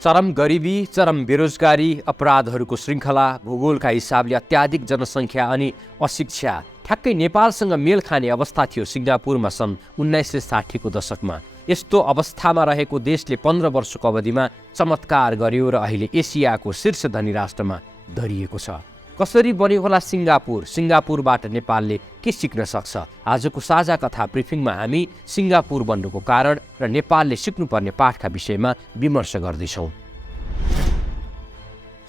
चरम गरिबी, चरम बेरोजगारी, अपराधहरूको श्रृङ्खला, भूगोलका हिसाबले अत्याधिक जनसङ्ख्या अनि अशिक्षा ठ्याक्कै नेपालसँग मेल खाने अवस्था थियो सिङ्गापुरमा सन् 1960 को दशकमा। यस्तो अवस्थामा रहेको देशले 15 वर्षको अवधिमा चमत्कार गर्यो र अहिले एसियाको शीर्ष धनी राष्ट्रमा दरिएको छ। कसरी बन्यो होला सिङ्गापुर? सिङ्गापुरबाट नेपालले के सिक्न सक्छ? आजको साझा कथा ब्रिफिङमा हामी सिङ्गापुर बन्नुको कारण र नेपालले सिक्नुपर्ने पाठका विषयमा विमर्श गर्दैछौँ।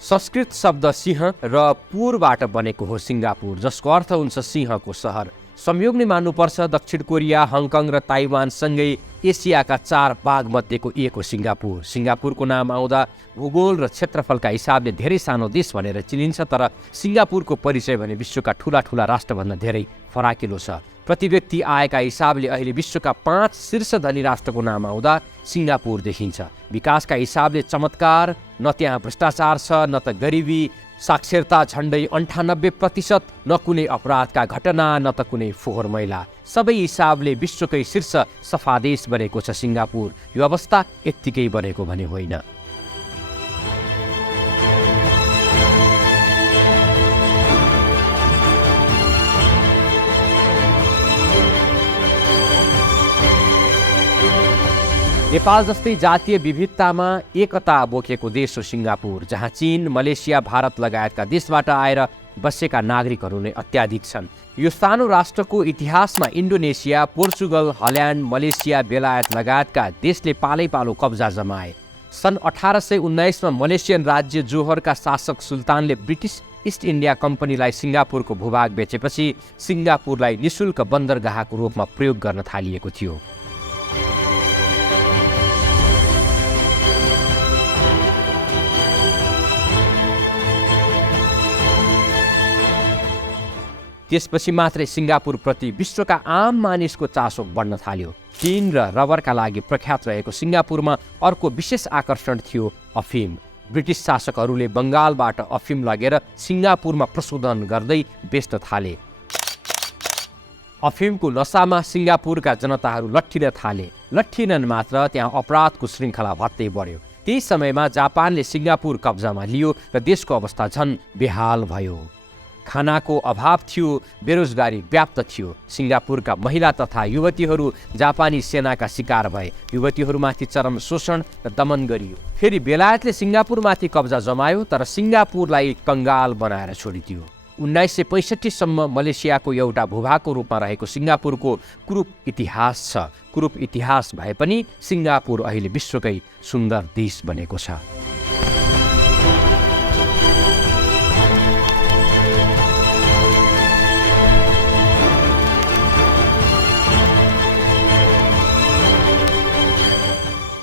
संस्कृत शब्द सिंह र पुरबाट बनेको हो सिङ्गापुर, जसको अर्थ हुन्छ सिंहको सहर। संयोग नै मान्नुपर्छ, दक्षिण कोरिया, हङकङ र ताइवानसँगै एसियाका 4 बागमध्येको एक हो सिङ्गापुर। सिङ्गापुरको नाम आउँदा भूगोल र क्षेत्रफलका हिसाबले धेरै सानो देश भनेर चिनिन्छ, तर सिङ्गापुरको परिचय भने विश्वका ठुला ठुला राष्ट्रभन्दा धेरै फराकिलो छ। प्रति व्यक्ति आयका हिसाबले अहिले विश्वका 5 शीर्ष धनी राष्ट्रको नाम आउँदा सिङ्गापुर देखिन्छ। विकासका हिसाबले चमत्कार, न त्यहाँ भ्रष्टाचार छ, न त गरिबी, साक्षरता झन्डै 98%, न कुनै अपराधका घटना, न त कुनै फोहोर मैला। सबै हिसाबले विश्वकै शीर्ष सफा देश बनेको छ सिङ्गापुर। यो अवस्था यत्तिकै बनेको भने होइन। नेपाल जस्तै जातीय विविधतामा एकता बोकेको देश हो सिङ्गापुर, जहाँ चीन, मलेसिया, भारत लगायतका देशबाट आएर बसेका नागरिकहरू नै अत्याधिक छन्। यो सानो राष्ट्रको इतिहासमा इन्डोनेसिया, पोर्चुगल, हल्यान्ड, मलेसिया, बेलायत लगायतका देशले पालैपालो कब्जा जमाए। सन् 1819मा मलेसियन राज्य जोहरका शासक सुल्तानले ब्रिटिस इस्ट इन्डिया कम्पनीलाई सिङ्गापुरको भूभाग बेचेपछि सिङ्गापुरलाई निशुल्क बन्दरगाहको रूपमा प्रयोग गर्न थालिएको थियो। त्यसपछि मात्रै सिङ्गापुरप्रति विश्वका आम मानिसको चासो बढ्न थाल्यो। टिन र रबरका लागि प्रख्यात रहेको सिङ्गापुरमा अर्को विशेष आकर्षण थियो अफिम। ब्रिटिस शासकहरूले बङ्गालबाट अफिम लगेर सिङ्गापुरमा प्रशोधन गर्दै बेच्न थाले। अफिमको नसामा सिङ्गापुरका जनताहरू लट्ठिन थाले। लट्ठिनन् मात्र, त्यहाँ अपराधको श्रृङ्खला भत्तै बढ्यो। त्यही समयमा जापानले सिङ्गापुर कब्जामा लियो र देशको अवस्था झन् बेहाल भयो। खानाको अभाव थियो, बेरोजगारी व्याप्त थियो। सिङ्गापुरका महिला तथा युवतीहरू जापानी सेनाका शिकार भए। युवतीहरूमाथि चरम शोषण र दमन गरियो। फेरि बेलायतले सिङ्गापुरमाथि कब्जा जमायो, तर सिङ्गापुरलाई कङ्गाल बनाएर छोडिदियो। 1965 सम्म मलेसियाको एउटा भूभागको रूपमा रहेको सिङ्गापुरको कुरूप इतिहास छ। कुरूप इतिहास भए पनि सिङ्गापुर अहिले विश्वकै सुन्दर देश बनेको छ।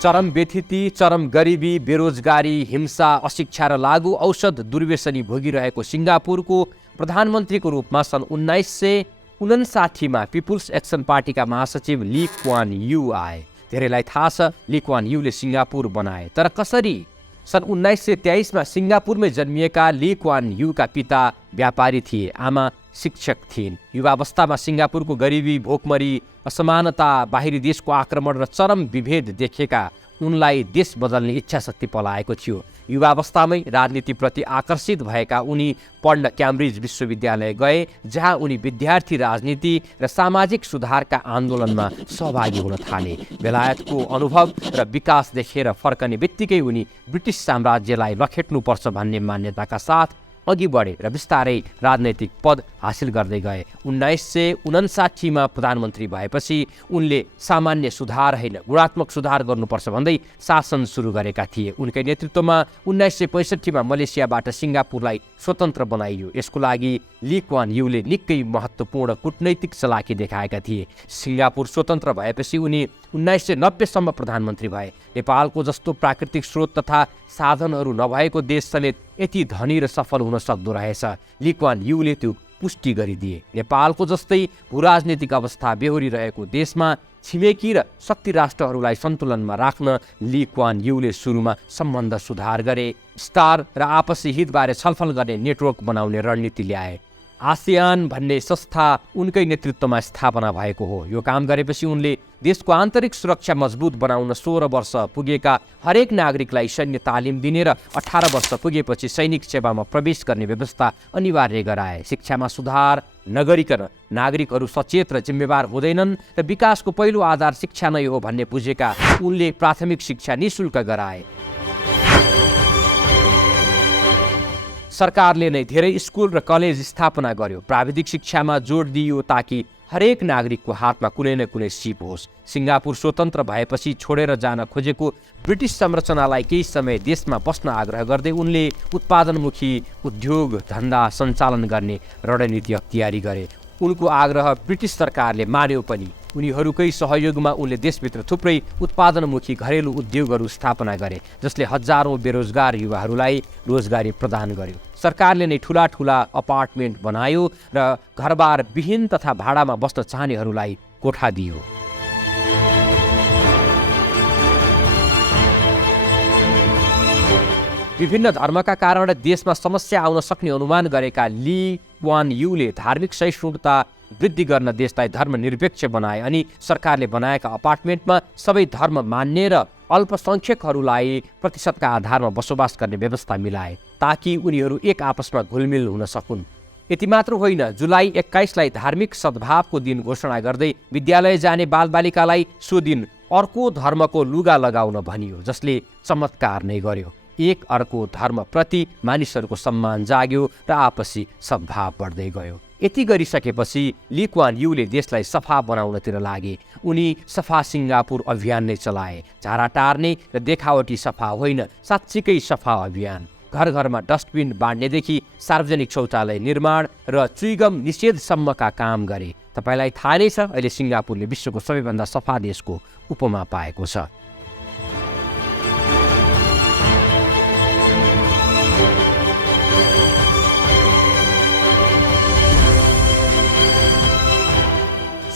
चरम व्यथिति, चरम गरिबी, बेरोजगारी, हिंसा, अशिक्षा र लागू औषध दुर्व्यसनी भोगिरहेको सिङ्गापुरको प्रधानमन्त्रीको रूपमा सन् 1959मा पिपुल्स एक्सन पार्टीका महासचिव ली क्वान यू आए। धेरैलाई थाहा छ ली क्वान यूले सिङ्गापुर बनाए, तर कसरी? सन् 1923मा सिङ्गापुरमै जन्मिएका ली क्वान यूका पिता व्यापारी थिए, आमा शिक्षक थिइन्। युवावस्थामा सिङ्गापुरको गरिबी, भोकमरी, असमानता, बाहिरी देशको आक्रमण र चरम विभेद देखेका उनलाई देश बदल्ने इच्छा शक्ति पलाएको थियो। युवावस्थामै राजनीतिप्रति आकर्षित भएका उनी पढ्न क्याम्ब्रिज विश्वविद्यालय गए, जहाँ उनी विद्यार्थी राजनीति र सामाजिक सुधारका आन्दोलनमा सहभागी हुन थाले। बेलायतको अनुभव र विकास देखेर फर्कने बित्तिकै उनी ब्रिटिस साम्राज्यलाई लखेट्नुपर्छ भन्ने मान्यताका साथ अघि बढे र बिस्तारै राजनैतिक पद हासिल गर्दै गए। 1959मा प्रधानमन्त्री भएपछि उनले सामान्य सुधार होइन गुणात्मक सुधार गर्नुपर्छ भन्दै शासन सुरु गरेका थिए। उनकै नेतृत्वमा 1965मा मलेसियाबाट सिङ्गापुरलाई स्वतन्त्र बनाइयो। यसको लागि ली क्वान यूले निकै महत्त्वपूर्ण कूटनैतिक चलाकी देखाएका थिए। सिङ्गापुर स्वतन्त्र भएपछि उनी 1990सम्म प्रधानमन्त्री भए। नेपालको जस्तो प्राकृतिक स्रोत तथा साधनहरू नभएको देश समेत यति धनी र सफल हुन सक्दो रहेछ, ली क्वान यूले त्यो पुष्टि गरिदिए। नेपालको जस्तै भूराजनीतिक अवस्था बेहोरिरहेको देशमा छिमेकी र शक्ति राष्ट्रहरूलाई सन्तुलनमा राख्न ली क्वान यूले सुरुमा सम्बन्ध सुधार गरे। विस्तार र आपसी हितबारे छलफल गर्ने नेटवर्क बनाउने रणनीति ल्याए। आसियान भन्ने संस्था उनकै नेतृत्वमा स्थापना भएको हो। यो काम गरेपछि उनले देशको आन्तरिक सुरक्षा मजबुत बनाउन 16 वर्ष पुगेका हरेक नागरिकलाई सैन्य तालिम दिने र 18 वर्ष पुगेपछि सैनिक सेवामा प्रवेश गर्ने व्यवस्था अनिवार्य गराए। शिक्षामा सुधार नगरिकन नागरिकहरू सचेत र जिम्मेवार हुँदैनन् र विकासको पहिलो आधार शिक्षा नै हो भन्ने बुझेका उनले प्राथमिक शिक्षा निःशुल्क गराए। सरकारले नै धेरै स्कुल र कलेज स्थापना गर्यो। प्राविधिक शिक्षामा जोड दिइयो ताकि हरेक नागरिकको हातमा कुनै न कुनै सिप होस्। सिङ्गापुर स्वतन्त्र भएपछि छोडेर जान खोजेको ब्रिटिस संरचनालाई केही समय देशमा बस्न आग्रह गर्दै उनले उत्पादनमुखी उद्योग धन्दा सञ्चालन गर्ने रणनीति अख्तियारी गरे। उनको आग्रह ब्रिटिस सरकारले मान्यो पनि। उनीहरूकै सहयोगमा उनले देशभित्र थुप्रै उत्पादनमुखी घरेलु उद्योगहरू स्थापना गरे, जसले हजारौँ बेरोजगार युवाहरूलाई रोजगारी प्रदान गर्यो। सरकारले नै ठुला ठुला अपार्टमेन्ट बनायो र घरबार विहीन तथा भाडामा बस्न चाहनेहरूलाई कोठा दियो। विभिन्न धर्मका कारण देशमा समस्या आउन सक्ने अनुमान गरेका ली क्वान यूले धार्मिक सहिष्णुता वृद्धि गर्न देशलाई धर्मनिरपेक्ष बनाए अनि सरकारले बनाएका अपार्टमेन्टमा सबै धर्म मान्ने र अल्पसङ्ख्यकहरूलाई प्रतिशतका आधारमा बसोबास गर्ने व्यवस्था मिलाए ताकि उनीहरू एक आपसमा घुलमिल हुन सकुन्। यति मात्र होइन, जुलाई 21लाई धार्मिक सद्भावको दिन घोषणा गर्दै विद्यालय जाने बालबालिकालाई सो दिन अर्को धर्मको लुगा लगाउन भनियो, जसले चमत्कार नै गर्यो। एक अर्को धर्मप्रति मानिसहरूको सम्मान जाग्यो र आपसी सद्भाव बढ्दै गयो। यति गरिसकेपछि ली क्वान यूले देशलाई सफा बनाउनतिर लागे। उनी सफा सिङ्गापुर अभियान नै चलाए। झारा टार्ने र देखावटी सफा होइन, साँच्चीकै सफा अभियान। घर घरमा डस्टबिन बाँड्नेदेखि सार्वजनिक शौचालय निर्माण र चुइगम निषेधसम्मका काम गरे। तपाईँलाई थाहा नै छ, अहिले सिङ्गापुरले विश्वको सबैभन्दा सफा देशको उपमा पाएको छ।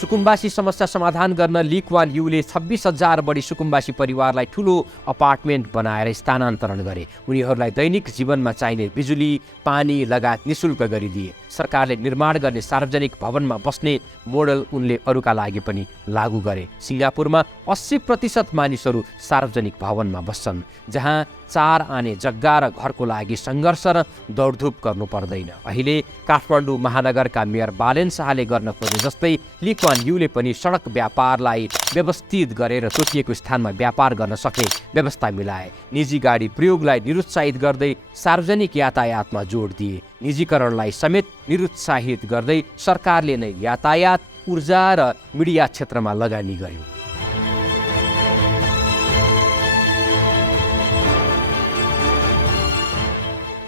सुकुम्बासी समस्या समाधान गर्न ली क्वान यूले 26,000 बढी सुकुम्बासी परिवारलाई ठुलो अपार्टमेन्ट बनाएर स्थानान्तरण गरे। उनीहरूलाई दैनिक जीवनमा चाहिने बिजुली, पानी लगायत निःशुल्क गरिदिए। सरकारले निर्माण गर्ने सार्वजनिक भवनमा बस्ने मोडल उनले अरूका लागि पनि लागू गरे। सिङ्गापुरमा 80% मानिसहरू सार्वजनिक भवनमा बस्छन्, जहाँ 4 आने जग्गा र घरको लागि सङ्घर्ष र दौडधुप गर्नु पर्दैन। अहिले काठमाडौँ महानगरका मेयर बालेन शाहले गर्न खोजे जस्तै ली क्वान यूले पनि सडक व्यापारलाई व्यवस्थित गरेर तोकिएको स्थानमा व्यापार गर्न सक्ने व्यवस्था मिलाए। निजी गाडी प्रयोगलाई निरुत्साहित गर्दै सार्वजनिक यातायातमा जोड दिए। निजीकरणलाई समेत निरुत्साहित गर्दै सरकारले नै यातायात, ऊर्जा र मिडिया क्षेत्रमा लगानी गर्यो।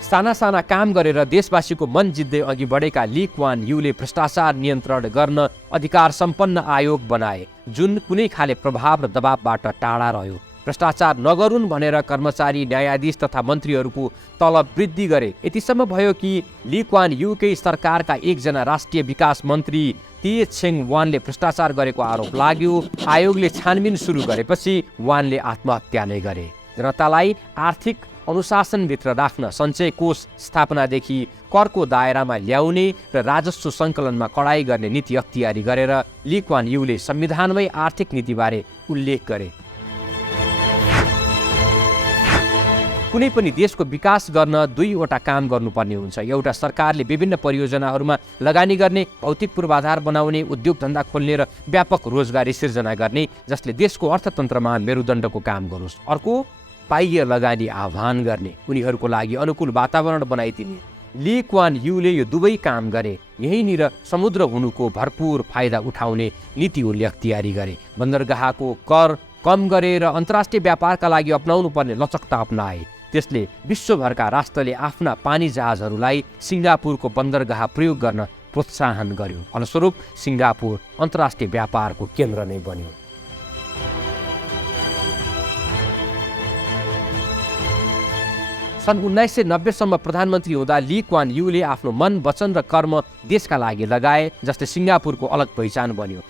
साना साना काम गरेर देशवासीको मन जित्दै अघि बढेका ली क्वान यूले भ्रष्टाचार नियन्त्रण गर्न अधिकार सम्पन्न आयोग बनाए, जुन कुनै खाले प्रभाव र दबावबाट टाढा रह्यो। भ्रष्टाचार नगरून् भनेर कर्मचारी, न्यायाधीश तथा मन्त्रीहरूको तलब वृद्धि गरे। यतिसम्म भयो कि ली क्वान यूकै सरकारका एकजना राष्ट्रिय विकास मन्त्री ती छेङ वानले भ्रष्टाचार गरेको आरोप लाग्यो। आयोगले छानबिन सुरु गरेपछि वानले आत्महत्या नै गरे। जनतालाई आर्थिक अनुशासनभित्र राख्न सञ्चय कोष स्थापनादेखि करको दायरामा ल्याउने र राजस्व सङ्कलनमा कडाई गर्ने नीति अख्तियारी गरेर ली क्वान यूले संविधानमै आर्थिक नीतिबारे उल्लेख गरे। कुनै पनि देशको विकास गर्न दुईवटा काम गर्नुपर्ने हुन्छ। एउटा, सरकारले विभिन्न परियोजनाहरूमा लगानी गर्ने, भौतिक पूर्वाधार बनाउने, उद्योग धन्दा खोल्ने र व्यापक रोजगारी सिर्जना गर्ने, जसले देशको अर्थतन्त्रमा मेरुदण्डको काम गरोस्। अर्को, बाह्य लगानी आह्वान गर्ने, उनीहरूको लागि अनुकूल वातावरण बनाइदिने। ली क्वान यूले यो दुवै काम गरे। यहीँनिर समुद्र हुनुको भरपूर फाइदा उठाउने नीति उनले अख्तियारी गरे। बन्दरगाहको कर कम गरे र अन्तर्राष्ट्रिय व्यापारका लागि अपनाउनु पर्ने लचकता अपनाए। त्यसले विश्वभरका राष्ट्रले आफ्ना पानी जहाजहरूलाई सिङ्गापुरको बन्दरगाह प्रयोग गर्न प्रोत्साहन गर्यो। फलस्वरूप सिङ्गापुर अन्तर्राष्ट्रिय व्यापारको केन्द्र नै बन्यो। सन् 1990 सम्म प्रधानमन्त्री हुँदा ली क्वान यूले आफ्नो मन, वचन र कर्म देशका लागि लगाए, जसले सिङ्गापुरको अलग पहिचान बन्यो।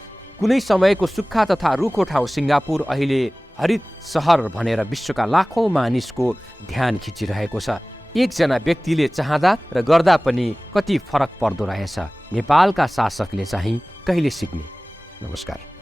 कुनै समयको सुक्खा तथा रुखो ठाउँ सिङ्गापुर अहिले हरित सहर भनेर विश्वका लाखौँ मानिसको ध्यान खिचिरहेको छ। एकजना व्यक्तिले चाहँदा र गर्दा पनि कति फरक पर्दो रहेछ। नेपालका शासकले चाहिँ कहिले सिक्ने। नमस्कार।